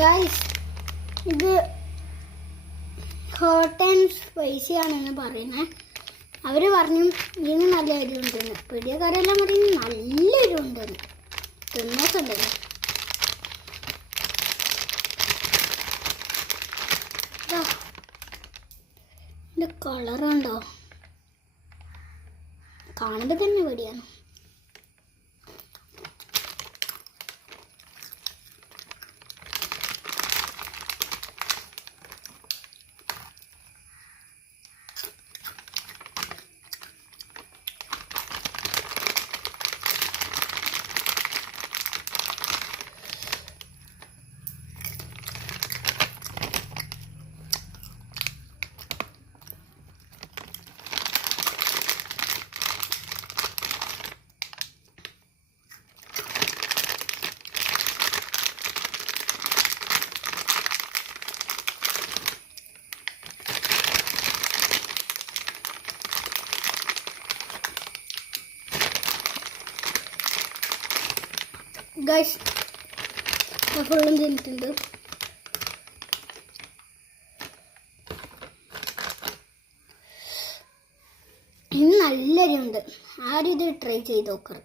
Guys, ഇത് hot and spicy ആണെന്ന് പറയുന്നത്. അവർ പറഞ്ഞു ഇതിന് നല്ല എരിവുണ്ടെന്ന്. പിടിയക്കാരെല്ലാം പറയുന്നത് നല്ല എരിവുണ്ടെന്ന്. തിന്നോക്കണ്ടല്ലോ. ഇതിൻ്റെ കളറുണ്ടോ? കാണുമ്പോൾ തന്നെ പേടിയാണ്. ഗൈസ്, ഫുള്ളും തിന്നിട്ടുണ്ട്. ഇന്ന് നല്ലൊരുണ്ട്. ആരും ഇത് ട്രൈ ചെയ്ത് നോക്കണം.